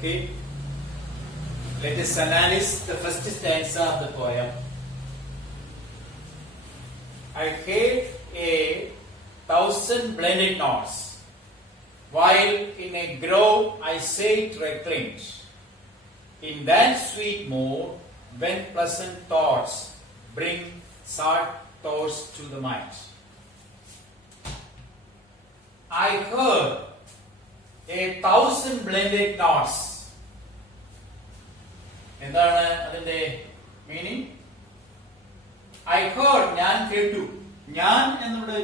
Okay, let us analyze the first stanza of the poem. I heard 1,000 blended notes, while in a grove I sate reclined. In that sweet mood, when pleasant thoughts bring sad thoughts to the mind. I heard 1,000 blended notes. എന്താണ് അതിന്റെ meaning? I heard, ഞാൻ കേട്ടു. ഞാൻ എന്നിവിടെ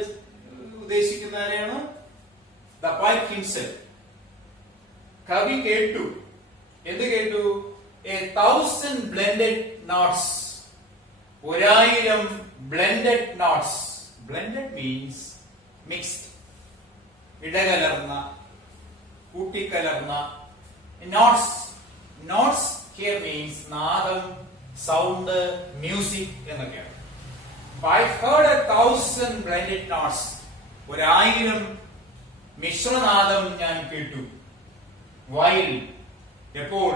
ഉദ്ദേശിക്കുന്ന ആരെയാണ്? The poet himself. കവി കേട്ടു. എന്ത് കേട്ടു? 1,000 blended notes. 1000 blended notes. Blended means mixed. ഇടകലർന്ന, കൂട്ടിക്കലർന്ന. Notes. Notes here means നാദം, sound, music എന്നൊക്കെയാണ്. I heard 1,000 blended notes. 1000 മിശ്രനാദം ഞാൻ കേട്ടു. While എപ്പോൾ?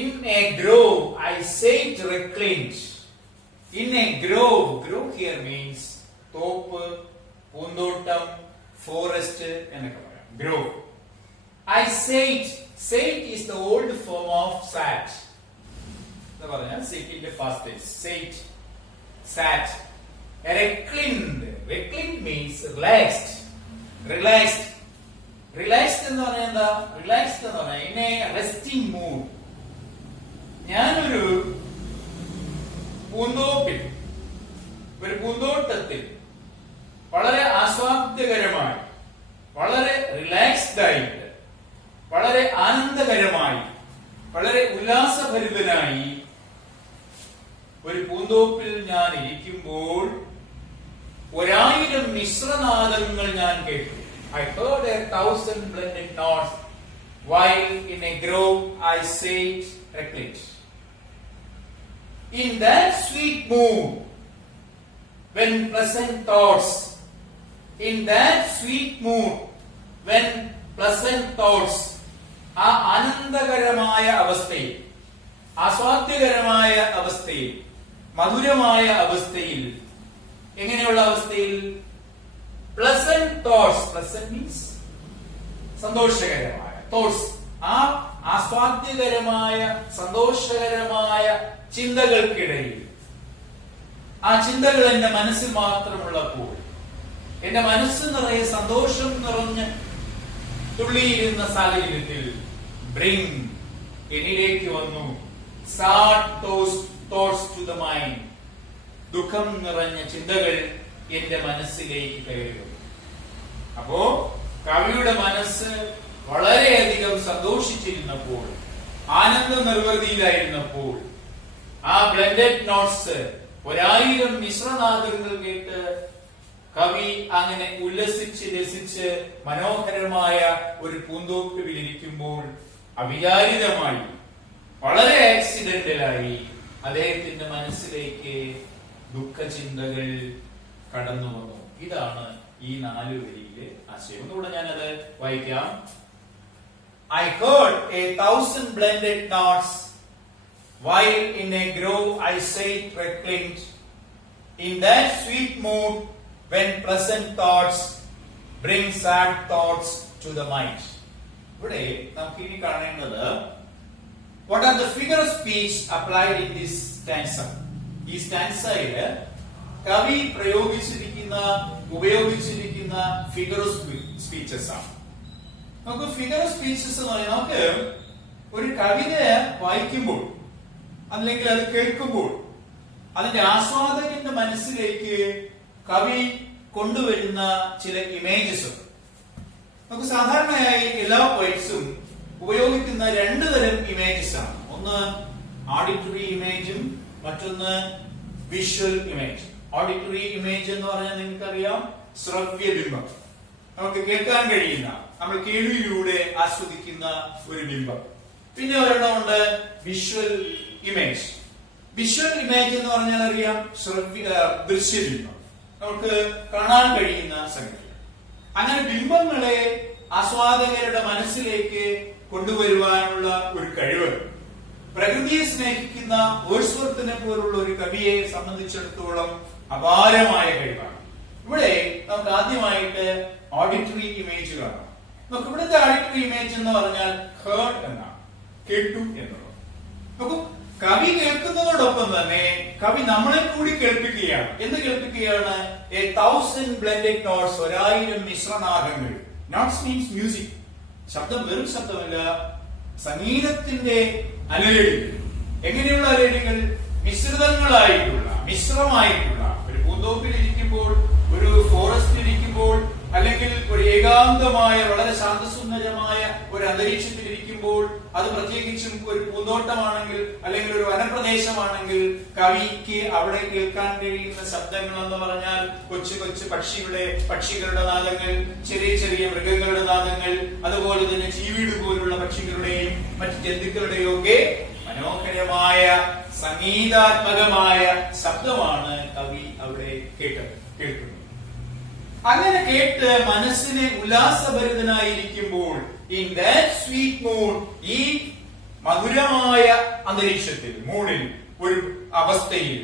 In a grove I sate reclined. In a grove. Grove here means തോപ്പ്, പൂന്തോട്ടം, forest എന്നൊക്കെ പറയാം. Grove. I sate. Sate is the old form of sat. എന്താ പറഞ്ഞാൽ sate in the past tense. Sate, sat. Reclined. Reclined means relaxed. Relaxed. Relaxed എന്ന് പറഞ്ഞാൽ എന്താ? Relaxed എന്ന് പറഞ്ഞാൽ in a resting mood. ഞാനൊരു പൂന്തോപ്പിൽ, ഒരു പൂന്തോട്ടത്തിൽ വളരെ ആസ്വാദ്യകരമായി, വളരെ റിലാക്സ്ഡ് ആയിട്ട്, വളരെ ആനന്ദകരമായി, വളരെ ഉല്ലാസഭരിതനായി ഒരു പൂന്തോപ്പിൽ ഞാൻ ഇരിക്കുമ്പോൾ 1000 മിശ്രനാദങ്ങൾ ഞാൻ കേട്ടു. I heard 1,000 blended notes, while in a grove I sate reclined. In that sweet mood, when pleasant thoughts, in that sweet mood, when pleasant thoughts, ആ ആനന്ദകരമായ അവസ്ഥയിൽ, ആസ്വാദ്യകരമായ അവസ്ഥയിൽ, മധുരമായ അവസ്ഥയിൽ, എങ്ങനെയുള്ള അവസ്ഥയിൽ? Pleasant thoughts. പ്ലസന്റ് മീൻസ് സന്തോഷകരമായ. തോട്ട്സ്, ആ ആസ്വാദ്യകരമായ സന്തോഷകരമായ ചിന്തകൾക്കിടയിൽ, ആ ചിന്തകൾ എന്റെ മനസ്സിൽ മാത്രമുള്ളപ്പോൾ, എന്റെ മനസ്സ് നിറയെ സന്തോഷം നിറഞ്ഞ് തുള്ളിയിരുന്ന സാഹചര്യത്തിൽ ബ്രിങ്, എന്നിലേക്ക് വന്നു, sad thoughts to the mind, ദുഃഖം നിറഞ്ഞ ചിന്തകൾ എന്റെ മനസ്സിലേക്ക് കയറി വന്നു. അപ്പോ കവിയുടെ മനസ്സ് വളരെയധികം സന്തോഷിച്ചിരുന്നപ്പോൾ, ആനന്ദ നിർവൃതിയിലായിരുന്നപ്പോൾ, ആ ബ്ലെൻഡഡ് നോട്ട്സ് 1000 മിശ്രനാദങ്ങൾ കേട്ട് കവി അങ്ങനെ ഉല്ലസിച്ച് രസിച്ച് മനോഹരമായ ഒരു പൂന്തോപ്പിലിരിക്കുമ്പോൾ അവിചാരിതമായി, വളരെ ആക്സിഡന്റലായി അദ്ദേഹത്തിന്റെ മനസ്സിലേക്ക് ദുഃഖചിന്തകൾ കടന്നു വന്നു. ഇതാണ് ഈ 4 വരിയിലെ ആശയം. ഒന്നുകൂടെ ഞാനത് വായിക്കാം. I heard 1,000 blended notes, while in a grove I sate reclined. In that sweet mood, when pleasant thoughts bring sad thoughts to the mind. ഇവിടെ നമുക്ക് ഇനി കാണേണ്ടത് what are the figure of speech applied in this stanza. ഈ സ്റ്റാൻസയിൽ കവി ഉപയോഗിച്ചിരിക്കുന്ന figure of speeches ആണ്. നമുക്ക് figure of speeches എന്ന് പറഞ്ഞാൽ, നമുക്ക് ഒരു കവിത വായിക്കുമ്പോൾ അല്ലെങ്കിൽ അത് കേൾക്കുമ്പോൾ അതിന്റെ ആസ്വാദകന്റെ മനസ്സിലേക്ക് കവി കൊണ്ടുവരുന്ന ചില ഇമേജസ്. നമുക്ക് സാധാരണയായി എല്ലാ പോയിറ്റ്സും ഉപയോഗിക്കുന്ന 2 തരം ഇമേജസ് ആണ്. ഒന്ന് ഓഡിറ്ററി ഇമേജും മറ്റൊന്ന് വിഷ്വൽ ഇമേജ്. ഓഡിറ്ററി ഇമേജ് എന്ന് പറഞ്ഞാൽ നിങ്ങൾക്കറിയാം, ശ്രവ്യബിംബം, നമുക്ക് കേൾക്കാൻ കഴിയുന്ന, നമ്മൾ കേൾവിയിലൂടെ ആസ്വദിക്കുന്ന ഒരു ബിംബം. പിന്നെ ഒരെണ്ണമുണ്ട് വിഷ്വൽ ഇമേജ്. വിഷ്വൽ ഇമേജ് എന്ന് പറഞ്ഞാൽ അറിയാം, ദൃശ്യബിംബം, നമുക്ക് കാണാൻ കഴിയുന്ന സംഗതി. അങ്ങനെ ബിംബങ്ങളെ ആസ്വാദകരുടെ മനസ്സിലേക്ക് കൊണ്ടുവരുവാനുള്ള ഒരു കഴിവ് പ്രകൃതിയെ സ്നേഹിക്കുന്ന വേഴ്സ്വർത്തിനെ പോലുള്ള ഒരു കവിയെ സംബന്ധിച്ചിടത്തോളം അപാരമായ കഴിവാണ്. ഇവിടെ നമുക്ക് ആദ്യമായിട്ട് ഓഡിറ്ററി ഇമേജ് കാണാം. നമുക്ക് ഇവിടുത്തെ ഓഡിറ്ററി ഇമേജ് എന്ന് പറഞ്ഞാൽ ഹേർഡ് എന്നാണ്, കേട്ടു എന്നുള്ളത്. നോക്കൂ, കവി കേൾക്കുന്നതോടൊപ്പം തന്നെ കവി നമ്മളെ കൂടി കേൾപ്പിക്കുകയാണ്. എന്ത് കേൾപ്പിക്കുകയാണ്? 1000 blended notes, 1000 മിശ്രനാദങ്ങൾ. Notes means music. ശബ്ദം വെറും ശബ്ദമല്ല, സംഗീതത്തിന്റെ അലരടികൾ. എങ്ങനെയുള്ള അലരടികൾ? മിശ്രമായിട്ടുള്ള ഒരു പൂന്തോപ്പിൽ ഇരിക്കുമ്പോൾ, ഒരു ഫോറസ്റ്റിൽ ഇരിക്കുമ്പോൾ, അല്ലെങ്കിൽ ഒരു ഏകാന്തമായ വളരെ ശാന്തസുന്ദരമായ ഒരു അന്തരീക്ഷത്തിൽ ഇരിക്കുമ്പോൾ, അത് പ്രത്യേകിച്ചും ഒരു പൂന്തോട്ടമാണെങ്കിൽ അല്ലെങ്കിൽ ഒരു വനപ്രദേശമാണെങ്കിൽ കവിക്ക് അവിടെ കേൾക്കാൻ കഴിയുന്ന ശബ്ദങ്ങൾ എന്ന് പറഞ്ഞാൽ കൊച്ചു കൊച്ചു പക്ഷികളുടെ നാദങ്ങൾ, ചെറിയ ചെറിയ മൃഗങ്ങളുടെ നാദങ്ങൾ, അതുപോലെ തന്നെ ചീവീട് പോലുള്ള പക്ഷികളുടെയും മറ്റു ജന്തുക്കളുടെയും ഒക്കെ മനോഹരമായ സംഗീതാത്മകമായ ശബ്ദമാണ് കവി അവിടെ കേൾക്കുന്നത്. അങ്ങനെ കേട്ട് മനസ്സിനെ ഉല്ലാസഭരിതനായിരിക്കുമ്പോൾ, ഇൻ ദാറ്റ് സ്വീറ്റ് മൂഡ്, ഈ മധുരമായ അന്തരീക്ഷത്തിൽ, മൂഡിൽ, ഒരു അവസ്ഥയിൽ,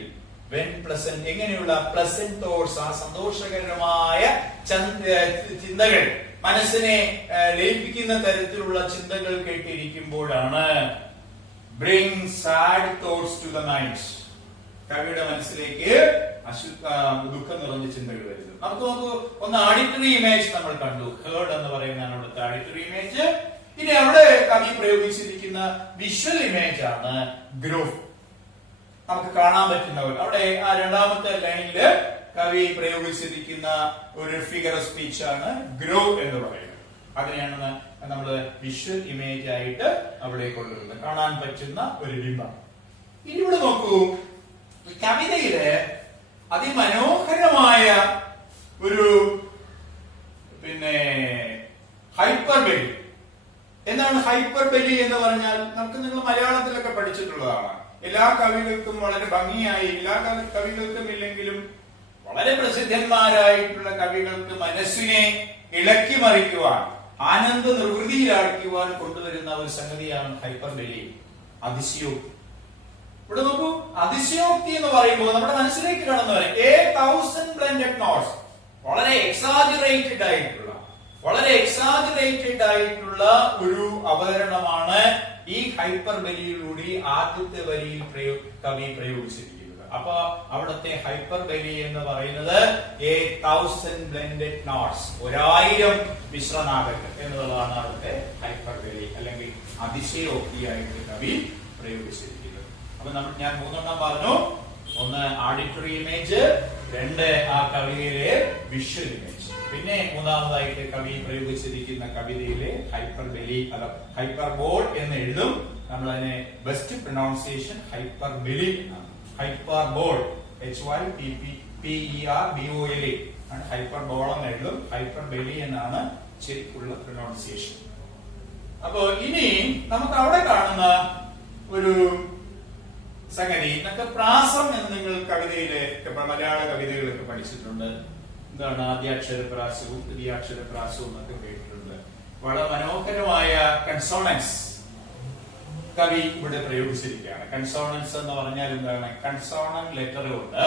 വെൻ പ്ലസന്റ്, എങ്ങനെയുള്ള പ്ലസന്റ് തോട്ട്സ്, ആ സന്തോഷകരമായ ചിന്തകൾ, മനസ്സിനെ ലയിപ്പിക്കുന്ന തരത്തിലുള്ള ചിന്തകൾ കേട്ടിരിക്കുമ്പോഴാണ് bring sad thoughts to the mind, കവിയുടെ മനസ്സിലേക്ക് ദുഃഖം നിറഞ്ഞ ചിന്തകൾ വരുന്നത്. നമുക്ക് ഒന്ന് ഓഡിറ്ററി ഇമേജ് നമ്മൾ കണ്ടു. ഹേർഡ് എന്ന് പറയുന്നതാണ് അവിടുത്തെ ഓഡിറ്ററി ഇമേജ്. ഇനി അവിടെ കവി പ്രയോഗിച്ചിരിക്കുന്ന വിഷ്വൽ ഇമേജ് ആണ് ഗ്രോ. നമുക്ക് കാണാൻ പറ്റുന്നവർ അവിടെ ആ രണ്ടാമത്തെ ലൈനില് കവി പ്രയോഗിച്ചിരിക്കുന്ന ഒരു ഫിഗർ ഓഫ് സ്പീച്ച് ആണ് ഗ്രോ എന്ന് പറയുന്നത്. അതിനെയാണ് നമ്മൾ വിഷ്വൽ ഇമേജ് ആയിട്ട് അവിടെ കൊണ്ടുവരുന്നത്, കാണാൻ പറ്റുന്ന ഒരു ബിംബം. ഇനി ഇവിടെ നോക്കൂ, കവിതയില് അതിമനോഹരമായ ഒരു ഹൈപ്പർബലി. എന്താണ് ഹൈപ്പർബലി എന്ന് പറഞ്ഞാൽ? നിങ്ങൾ മലയാളത്തിലൊക്കെ പഠിച്ചിട്ടുള്ളതാണ്. എല്ലാ കവികൾക്കും വളരെ ഭംഗിയായി, എല്ലാ കവികൾക്കും ഇല്ലെങ്കിലും വളരെ പ്രസിദ്ധന്മാരായിട്ടുള്ള കവികൾക്ക് മനസ്സിനെ ഇളക്കി മറിക്കുവാൻ, ആനന്ദ നിർവൃതിയിലാക്കുവാൻ കൊണ്ടുവരുന്ന ഒരു സംഗതിയാണ് ഹൈപ്പർബലി, അതിശയോക്തി. ഇവിടെ നോക്കൂ, അതിശയോക്തി എന്ന് പറയുമ്പോൾ നമ്മുടെ മനസ്സിലേക്ക് കടന്നു വരും 1000 blended notes, വളരെ എക്സാജറേറ്റഡ് ആയിട്ടുള്ള ഒരു അവതരണമാണ് ഈ ഹൈപ്പർബലിയിലൂടെ ആദ്യത്തെ വരിയിൽ കവി പ്രയോഗിച്ചിരിക്കുന്നത്. അപ്പൊ അവിടുത്തെ ഹൈപ്പർബലി എന്ന് പറയുന്നത് 1000 blended notes, 1000 മിശ്രനാദങ്ങൾ എന്നുള്ളതാണ് അവിടുത്തെ ഹൈപ്പർബലി അല്ലെങ്കിൽ അതിശയോക്തിയായിട്ട് കവി പ്രയോഗിച്ചിരിക്കുന്നത്. അപ്പൊ ഞാൻ 3 എണ്ണം പറഞ്ഞു. ഒന്ന് ഓഡിറ്ററി ഇമേജ്, 2 ആ കവിതയിലെ വിഷ്വൽ ഇമേജ്, പിന്നെ 3ാമതായിട്ട് കവി പ്രയോഗിച്ചിരിക്കുന്ന കവിതയിലെ ഹൈപ്പർബലി, ഹൈപ്പർബോൾ എന്ന് എഴുതും. നമ്മൾ അതിനെ ബെസ്റ്റ് പ്രൊനൗൺസിയേഷൻ ഹൈപ്പർബലി എന്നാണ്. ഹൈപ്പർബോൾ, HYPPERBOL ആണ്. ഹൈപ്പർബോൾ എന്ന് എഴുതും, ഹൈപ്പർബലി എന്നാണ് ശരിക്കുള്ള പ്രൊനൗൺസിയേഷൻ. അപ്പോ ഇനി നമുക്ക് അവിടെ കാണുന്ന ഒരു സംഗതി, പ്രാസം എന്ന് നിങ്ങൾ കവിതയിലെ മലയാള കവിതകളൊക്കെ പഠിച്ചിട്ടുണ്ട്. എന്താണ് ആദ്യാക്ഷരപ്രാസവും ദ്വിതീയാക്ഷരപ്രാസവും എന്നൊക്കെ കേട്ടിട്ടുണ്ട്. വളരെ മനോഹരമായ കൺസോണൻസ് കവി ഇവിടെ പ്രയോഗിച്ചിരിക്കുകയാണ്. കൺസോണൻസ് എന്ന് പറഞ്ഞാൽ എന്താണ്? കൺസോണന്റ് ലെറ്റർ കൊണ്ട്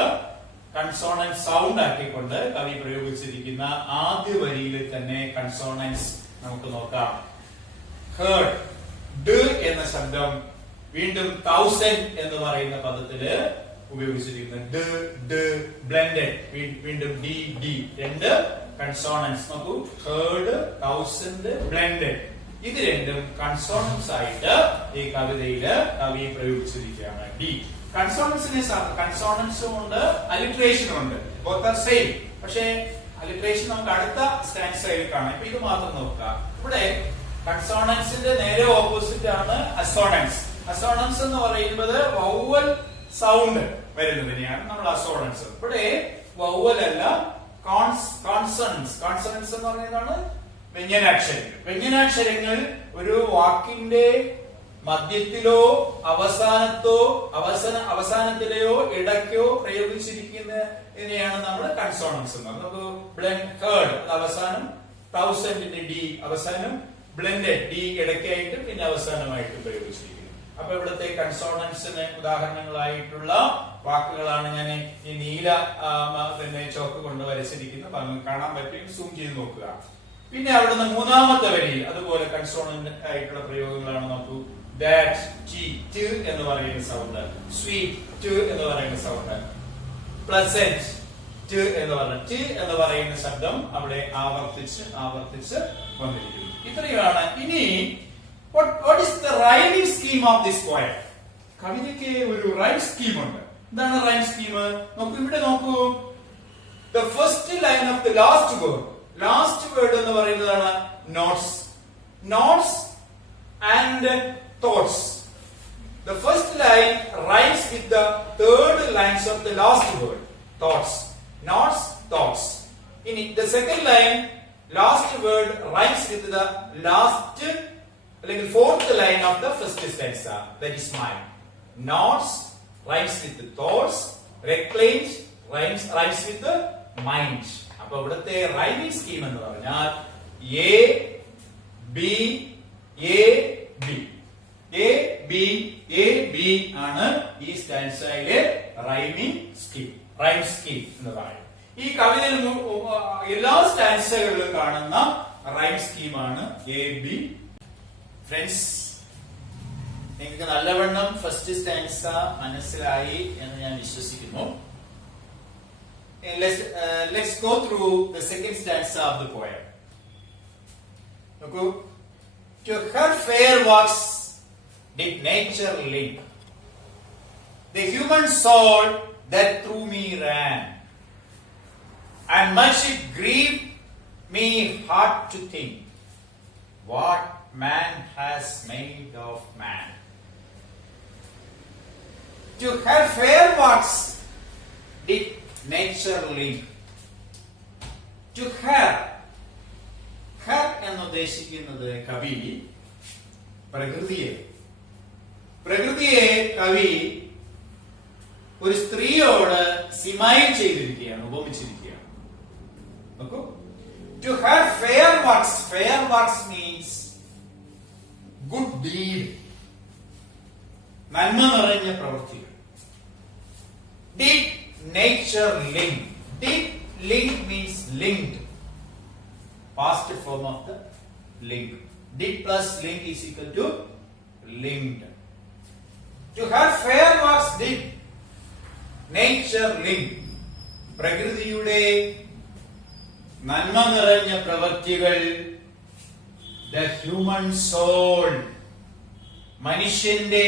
കൺസോണന്റ് സൗണ്ട് ആക്കിക്കൊണ്ട് കവി പ്രയോഗിച്ചിരിക്കുന്ന ആദ്യ വരിയിൽ തന്നെ കൺസോണൻസ് നമുക്ക് നോക്കാം. ഹേർഡ്, ഡ് എന്ന ശബ്ദം വീണ്ടും 1000 എന്ന് പറയുന്ന പദത്തില് ഉപയോഗിച്ചിരിക്കുന്നത്. ബ്ലെൻഡഡ്, വീണ്ടും ഡി, 2 കൺസോണൻസ്. നോക്കൂ, ഹേർഡ്, 1000, ബ്ലെൻഡഡ്. ഇത് രണ്ടും കൺസോണൻസ് ആയിട്ട് ഈ കവിതയില് കവി പ്രയോഗിച്ചിരിക്കുകയാണ്. ഡി കൺസോണൻസും ഉണ്ട്, അലിട്രേഷനും ഉണ്ട്. Both are same. പക്ഷേ അലിട്രേഷൻ നമുക്ക് അടുത്ത സ്റ്റാൻസയിൽ കാണാം. ഇപ്പൊ ഇത് മാത്രം നോക്കുക. ഇവിടെ കൺസോണൻസിന്റെ നേരെ ഓപ്പോസിറ്റ് ആണ് അസോണൻസ്. അസോണൻസ് എന്ന് പറയുന്നത് വൗവൽ സൗണ്ട് വരുന്നതിനെയാണ് നമ്മൾ അസോണൻസ്. ഇവിടെ വൗവൽ അല്ല, കോൺസണൻസ്. കോൺസണൻസ് എന്ന് പറയുന്നതാണ് വ്യഞ്ജനാക്ഷരങ്ങൾ. വ്യഞ്ജനാക്ഷരങ്ങൾ ഒരു വാക്കിന്റെ മധ്യത്തിലോ അവസാനത്തിലെയോ ഇടയ്ക്കോ പ്രയോഗിച്ചിരിക്കുന്നതിനെയാണ് നമ്മൾ കൺസോണൻസ് എന്ന്. നമുക്ക് ഹേർഡ് അവസാനം, 1000ന്റെ ഡി അവസാനം, ബ്ലെൻഡഡ്, ഡി ഇടയ്ക്കായിട്ട് പിന്നെ അവസാനമായിട്ട് ഉപയോഗിച്ചിരിക്കുന്നു. അപ്പൊ ഇവിടുത്തെ കൺസോണൻസിന് ഉദാഹരണങ്ങളായിട്ടുള്ള വാക്കുകളാണ് ഞാൻ ഈ നീല പിന്നെ ചോക്ക് കൊണ്ട് വരച്ചിരിക്കുന്നത്. കാണാൻ പറ്റും, സൂം ചെയ്ത് നോക്കുക. പിന്നെ അവിടുന്ന് മൂന്നാമത്തെ വരിയിൽ അതുപോലെ കൺസോണന്റ് ആയിട്ടുള്ള പ്രയോഗങ്ങളാണ്. നോക്കൂ, ദാറ്റ്, ടി എന്ന് പറയുന്ന സൗണ്ട്, സ്വീറ്റ് എന്ന് പറയുന്ന സൗണ്ട്, പ്ലസന്റ് എന്ന് പറയുന്ന ശബ്ദം അവിടെ ആവർത്തിച്ച് വന്നിരിക്കുന്നു. ഇത്രയുമാണ്. ഇനി what is the rhyming scheme of this poem? കവിതയ്ക്ക് ഒരു റൈം സ്കീം ഉണ്ട്. എന്താണ് റൈം സ്കീം? നോക്കൂ, ഇവിടെ നോക്കൂ. The first line of the last word എന്ന് പറയുന്നതാണ് notes and thoughts. The first line rhymes with the third lines of the last word, thoughts. Notes, thoughts. In the second line, last word rhymes with the last, like the fourth line of the first stanza, that is mine. Notes rhymes with the thoughts, reclaims rhymes with the mind. അപ്പോൾ ഇവിടുത്തെ rhyming scheme എന്ന് പറഞ്ഞാൽ A B ആണ് ഈ സ്റ്റാൻസയിലെ rhyming scheme. Rhyme scheme എന്ന് പറയും. ഈ കവിതയിൽ എല്ലാ സ്റ്റാൻസകളിലും കാണുന്ന റൈം സ്കീമാണ് എ ബി. ഫ്രണ്ട്സ്, നിങ്ങൾക്ക് നല്ലവണ്ണം ഫസ്റ്റ് സ്റ്റാൻസ മനസ്സിലായി എന്ന് ഞാൻ വിശ്വസിക്കുന്നു. Let's go through the second stanza of the poem. നോക്കൂ, to her fair works did nature link the human soul that through me ran, and much it grieved me heart to think what man has made of man. To her fair works did nature link. To her എന്ന് ഉദ്ദേശിക്കുന്നത് പ്രകൃതിയെ കവി ഒരു സ്ത്രീയോട് സിമൈൽ ചെയ്തിരിക്കുകയാണ്, ഉപമിച്ചിരിക്കുകയാണ്. നോക്കൂ, to her fair works means good deed, നന്മ നിറഞ്ഞ പ്രവൃത്തികൾ. Did nature link? Did link means linked, past form of the link. Did plus link is equal to linked. To her fair works did nature link. പ്രകൃതിയുടെ നന്മ നിറഞ്ഞ പ്രവൃത്തികൾ the human soul, മനുഷ്യന്റെ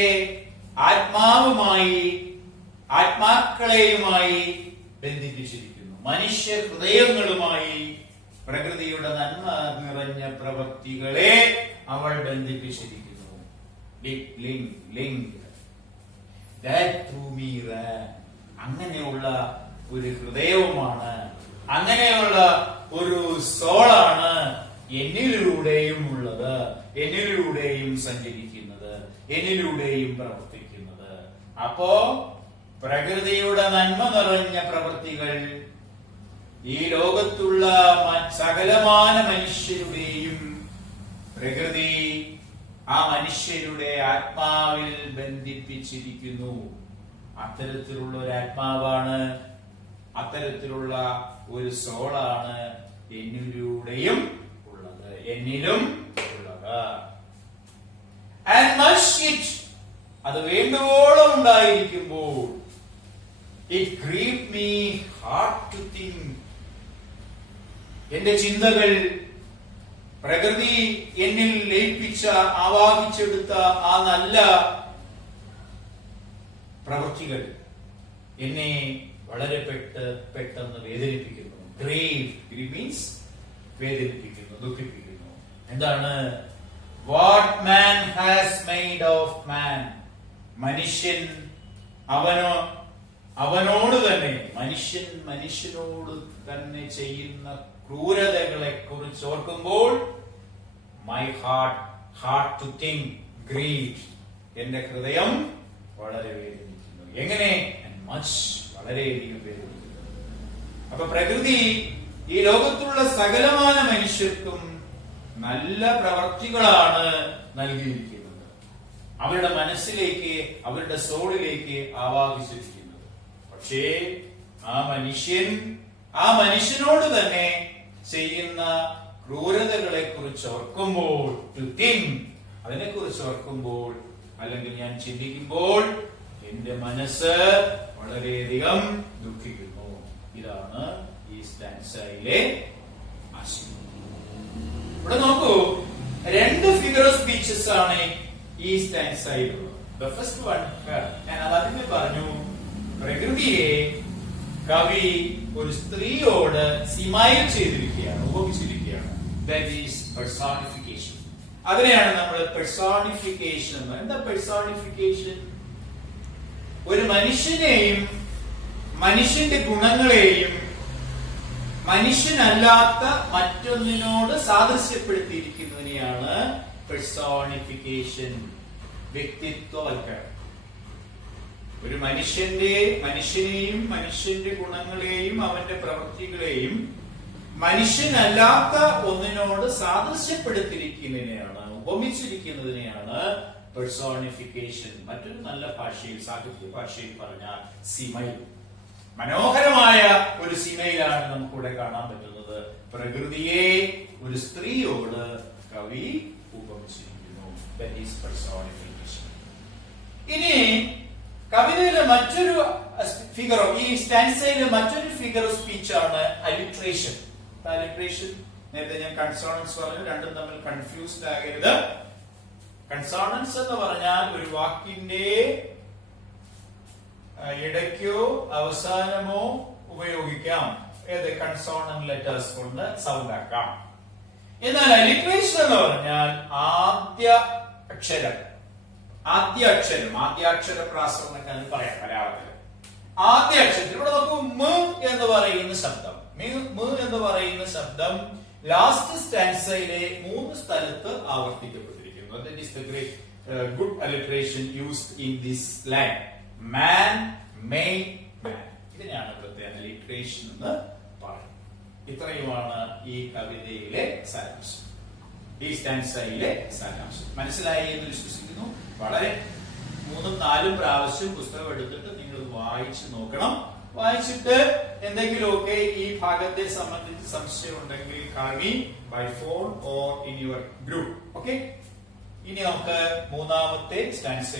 ആത്മാക്കളെയുമായി ബന്ധിപ്പിച്ചിരിക്കുന്നു. മനുഷ്യ ഹൃദയങ്ങളുമായി പ്രകൃതിയുടെ നന്മ നിറഞ്ഞ പ്രവൃത്തികളെ അവൾ ബന്ധിപ്പിച്ചിരിക്കുന്നു. അങ്ങനെയുള്ള ഒരു ഹൃദയവുമാണ്, അങ്ങനെയുള്ള ഒരു സോളാണ് എന്നിലൂടെയും ഉള്ളത്, എന്നിലൂടെയും സഞ്ചരിക്കുന്നത്, എന്നിലൂടെയും പ്രവർത്തിക്കുന്നത്. അപ്പോ പ്രകൃതിയുടെ നന്മ നിറഞ്ഞ പ്രവൃത്തികൾ ഈ ലോകത്തുള്ള സകലമാന മനുഷ്യരുടെയും പ്രകൃതി ആ മനുഷ്യരുടെ ആത്മാവിൽ ബന്ധിപ്പിച്ചിരിക്കുന്നു. അത്തരത്തിലുള്ള ഒരു ആത്മാവാണ്, അത്തരത്തിലുള്ള ഒരു സോളാണ് എന്നിലൂടെയും ഉള്ളത്, എന്നിലും ഉള്ളത്. And much it, അത് വേണ്ടുവോളം ഉണ്ടായിരിക്കുമ്പോൾ, it grieved me heart to think, എന്റെ ചിന്തകൾ, പ്രകൃതി എന്നിൽ ലയിപ്പിച്ച ആവാഹിച്ചെടുത്ത ആ നല്ല പ്രവൃത്തികൾ എന്നെ വളരെ പെട്ടെന്ന് വേദനിപ്പിക്കുന്നു. ഗ്രീവ് മീൻസ് വേദനിപ്പിക്കുന്നു, ദുഃഖിപ്പിക്കുന്നു. എന്താണ്? What man has made of man, മനുഷ്യൻ അവനോട് തന്നെ, മനുഷ്യനോട് തന്നെ ചെയ്യുന്ന ക്രൂരതകളെ കുറിച്ച് ഓർക്കുമ്പോൾ my heart to think grieve, എന്റെ ഹൃദയം വളരെ വേദനിക്കുന്നു. എങ്ങനെ? മച്ച്, വളരെയധികം വേദനിക്കുന്നു. അപ്പൊ പ്രകൃതി ഈ ലോകത്തുള്ള സകലമായ മനുഷ്യർക്കും നല്ല പ്രവർത്തികളാണ് നൽകിയിരിക്കുന്നത്, അവരുടെ മനസ്സിലേക്ക്, അവരുടെ സോളിലേക്ക് ആവാഹിച്ചിരിക്കുന്നത്. പക്ഷേ ആ മനുഷ്യനോട് തന്നെ ചെയ്യുന്ന ക്രൂരതകളെ കുറിച്ച് ഓർക്കുമ്പോൾ, അതിനെക്കുറിച്ച് ഓർക്കുമ്പോൾ അല്ലെങ്കിൽ ഞാൻ ചിന്തിക്കുമ്പോൾ എന്റെ മനസ്സ് വളരെയധികം ദുഃഖിക്കുന്നു. ഇതാണ് ഈ സ്റ്റാൻസയിലെ ആശയം. ഇവിടെ നോക്കൂ, രണ്ട് ഫിഗർ ഓഫ് സ്പീച്ചസ് ആണ് ഈ സ്റ്റാൻസയിലുള്ളത്. ദ ഫസ്റ്റ് വൺ, ഞാൻ ആദ്യമേ പറഞ്ഞു, പ്രകൃതിയെ കവി ഒരു സ്ത്രീയോട് സിമൈൽ ചെയ്തിരിക്കുകയാണ്, ഉപമിച്ചിരിക്കുകയാണ്. That is personification. അതിനെയാണ് നമ്മൾ പെർസോണിഫിക്കേഷൻ. എന്താ പെർസോണിഫിക്കേഷൻ? ഒരു മനുഷ്യനെയും മനുഷ്യന്റെ ഗുണങ്ങളെയും മനുഷ്യനല്ലാത്ത മറ്റൊന്നിനോട് സാദൃശ്യപ്പെടുത്തിയിരിക്കുന്നതിനെയാണ് പെർസോണിഫിക്കേഷൻ, വ്യക്തിത്വവൽക്കരണം. ഒരു മനുഷ്യനെയും മനുഷ്യന്റെ ഗുണങ്ങളെയും അവന്റെ പ്രവൃത്തികളെയും മനുഷ്യനല്ലാത്ത ഒന്നിനോട് സാദൃശ്യപ്പെടുത്തിയിരിക്കുന്നതിനെയാണ്, ഉപമിച്ചിരിക്കുന്നതിനെയാണ് പെർസോണിഫിക്കേഷൻ. മറ്റൊരു നല്ല ഭാഷയിൽ, സാഹിത്യ ഭാഷയിൽ പറഞ്ഞാൽ സിമൈൽ. മനോഹരമായ ഒരു സിമയിലാണ് നമുക്കിവിടെ കാണാൻ പറ്റുന്നത്. പ്രകൃതിയെ ഒരു സ്ത്രീയോട് കവി ഉപമിച്ചിരിക്കുന്നു. That is personification. ഇനി കവിതയിലെ മറ്റൊരു ഫിഗർ, ഈ സ്റ്റാൻസയിലെ മറ്റൊരു ഫിഗർ ഓഫ് സ്പീച്ച് ആണ് അലിട്രേഷൻ. അലിട്രേഷൻ, നേരത്തെ ഞാൻ കൺസോണൻസ് പറഞ്ഞു, രണ്ടും തമ്മിൽ കൺഫ്യൂസ്ഡ് ആകരുത്. കൺസോണൻസ് എന്ന് പറഞ്ഞാൽ ഒരു വാക്കിന്റെ ഇടയ്ക്കോ അവസാനമോ ഉപയോഗിക്കാം. ഏത് കൺസോണന്റ് ലെറ്റേഴ്സ് കൊണ്ട് സൗണ്ട് ആക്കാം. എന്നാൽ അലിട്രേഷൻ എന്ന് പറഞ്ഞാൽ ആദ്യാക്ഷരപ്രാസം എന്നൊക്കെ പറയാം മലയാളത്തിൽ. ആദ്യാക്ഷരം, ഇവിടെ നോക്കൂ, മ എന്ന് പറയുന്ന ശബ്ദം, എന്ന് പറയുന്ന ശബ്ദം ലാസ്റ്റ് സ്റ്റാൻസയിലെ 3 സ്ഥലത്ത് ആവർത്തിക്കപ്പെട്ടിരിക്കുന്നു. That is the great good alliteration used in this line. Man, made, man. ഇതിനെയാണ് പ്രത്യേക alliteration എന്ന് പറയുന്നത്. ഇത്രയുമാണ് ഈ കവിതയിലെ സാരാംശം, ഈ സ്റ്റാൻസയിലെ സാരാംശം. മനസ്സിലായി എന്ന് വിശ്വസിക്കുന്നു. വളരെ 3-4 പ്രാവശ്യം പുസ്തകം എടുത്തിട്ട് നിങ്ങൾ വായിച്ചു നോക്കണം. വായിച്ചിട്ട് എന്തെങ്കിലുമൊക്കെ ഈ ഭാഗത്തെ സംബന്ധിച്ച് സംശയം ഉണ്ടെങ്കിൽ call me by phone or in your group. Okay? ഇനി നമുക്ക് മൂന്നാമത്തെ സ്റ്റാൻസ